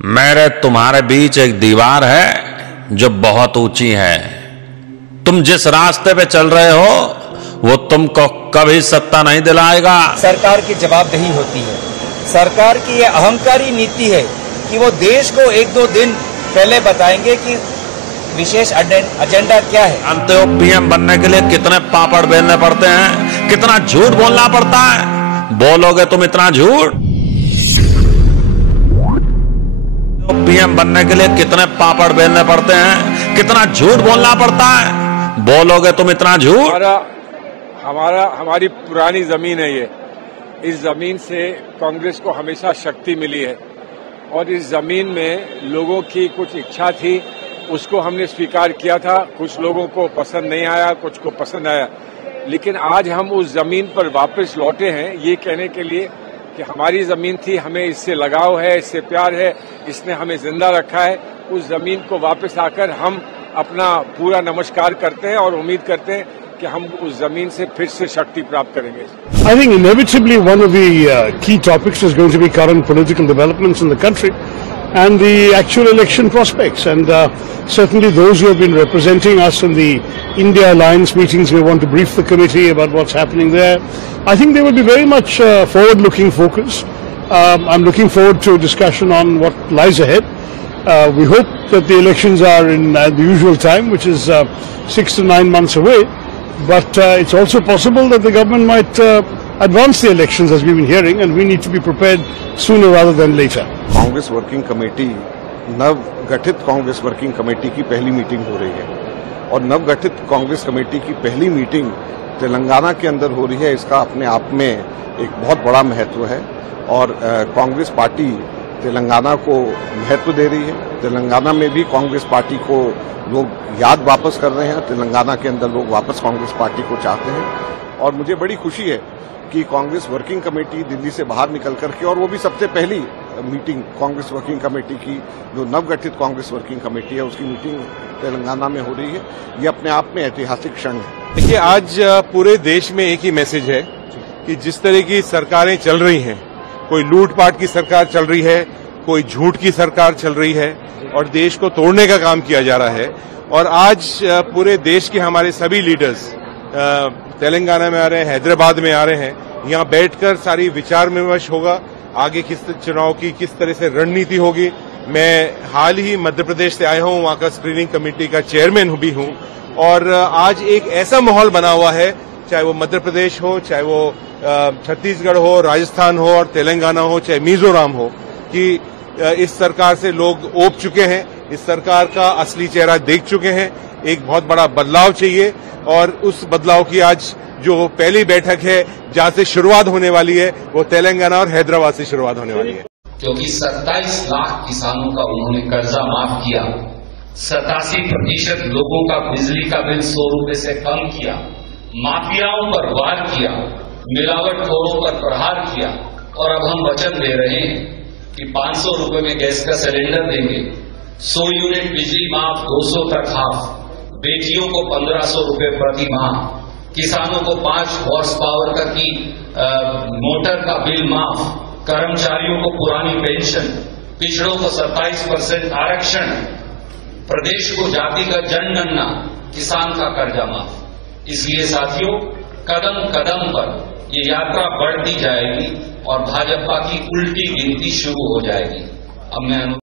मेरे तुम्हारे बीच एक दीवार है जो बहुत ऊंची है। तुम जिस रास्ते पे चल रहे हो वो तुमको कभी सत्ता नहीं दिलाएगा। सरकार की जवाबदेही होती है। सरकार की यह अहंकारी नीति है कि वो देश को एक दो दिन पहले बताएंगे कि विशेष एजेंडा क्या है। जानते हो पीएम बनने के लिए कितने पापड़ बेलने पड़ते हैं, कितना झूठ बोलना पड़ता है। बोलोगे तुम इतना झूठ? पीएम बनने के लिए कितने पापड़ बेलने पड़ते हैं, कितना झूठ बोलना पड़ता है। बोलोगे तुम इतना झूठ? हमारी पुरानी जमीन है ये। इस जमीन से कांग्रेस को हमेशा शक्ति मिली है और इस जमीन में लोगों की कुछ इच्छा थी, उसको हमने स्वीकार किया था। कुछ लोगों को पसंद नहीं आया, कुछ को पसंद आया, लेकिन आज हम उस जमीन पर वापस लौटे हैं ये कहने के लिए कि हमारी जमीन थी, हमें इससे लगाव है, इससे प्यार है, इसने हमें जिंदा रखा है। उस जमीन को वापस आकर हम अपना पूरा नमस्कार करते हैं और उम्मीद करते हैं कि हम उस जमीन से फिर से शक्ति प्राप्त करेंगे। I think inevitably one of the key topics is going to be current political developments in the country and the actual election prospects. And certainly those who have been representing us in the India Alliance meetings may want to brief the committee about what's happening there. I think they will be very much forward-looking focus. I'm looking forward to a discussion on what lies ahead. We hope that the elections are in the usual time, which is 6 to 9 months away. But it's also possible that the government might advance the elections, as we've been hearing, and we need to be prepared sooner rather than later. Congress working committee, नव गठित Congress working committee की पहली meeting हो रही है और नव गठित कांग्रेस कमेटी की पहली मीटिंग तेलंगाना के अंदर हो रही है। इसका अपने आप में एक बहुत बड़ा महत्व है और कांग्रेस पार्टी तेलंगाना को महत्व दे रही है। तेलंगाना में भी कांग्रेस पार्टी को लोग याद वापस कर रहे हैं। तेलंगाना के अंदर लोग वापस कांग्रेस पार्टी को चाहते हैं और मुझे बड़ी खुशी है कि कांग्रेस वर्किंग कमेटी दिल्ली से बाहर निकल करके, और वो भी सबसे पहली मीटिंग कांग्रेस वर्किंग कमेटी की, जो नवगठित कांग्रेस वर्किंग कमेटी है, उसकी मीटिंग तेलंगाना में हो रही है। ये अपने आप में ऐतिहासिक क्षण है। देखिए, आज पूरे देश में एक ही मैसेज है कि जिस तरह की सरकारें चल रही हैं, कोई लूटपाट की सरकार चल रही है, कोई झूठ की सरकार चल रही है और देश को तोड़ने का काम किया जा रहा है। और आज पूरे देश के हमारे सभी लीडर्स तेलंगाना में आ रहे हैं, हैदराबाद में आ रहे हैं। यहाँ बैठकर सारी विचार विमर्श होगा, आगे किस चुनाव की किस तरह से रणनीति होगी। मैं हाल ही मध्य प्रदेश से आया हूँ, वहाँ का स्क्रीनिंग कमेटी का चेयरमैन भी हूँ और आज एक ऐसा माहौल बना हुआ है, चाहे वो मध्य प्रदेश हो, चाहे वो छत्तीसगढ़ हो, राजस्थान हो और तेलंगाना हो, चाहे मिजोरम हो, कि इस सरकार से लोग ऊब चुके हैं, इस सरकार का असली चेहरा देख चुके हैं। एक बहुत बड़ा बदलाव चाहिए और उस बदलाव की आज जो पहली बैठक है जहां से शुरुआत होने वाली है, वो तेलंगाना और हैदराबाद से शुरुआत होने वाली है। क्योंकि 27 लाख किसानों का उन्होंने कर्जा माफ किया, 87% लोगों का बिजली का बिल 100 रुपए से कम किया, माफियाओं पर वार किया, मिलावटखोरों पर प्रहार किया और अब हम वचन दे रहे हैं कि 500 रुपए में गैस का सिलेंडर देंगे, 100 यूनिट बिजली माफ, 200 तक हाफ, बेटियों को 1500 रुपए प्रति माह, किसानों को 5 हॉर्स पावर का की मोटर का बिल माफ, कर्मचारियों को पुरानी पेंशन, पिछड़ों को 27% आरक्षण, प्रदेश को जातिगत जनगणना, किसान का कर्जा माफ। इसलिए साथियों, कदम कदम पर ये यात्रा बढ़ती जाएगी और भाजपा की उल्टी गिनती शुरू हो जाएगी। अब मैं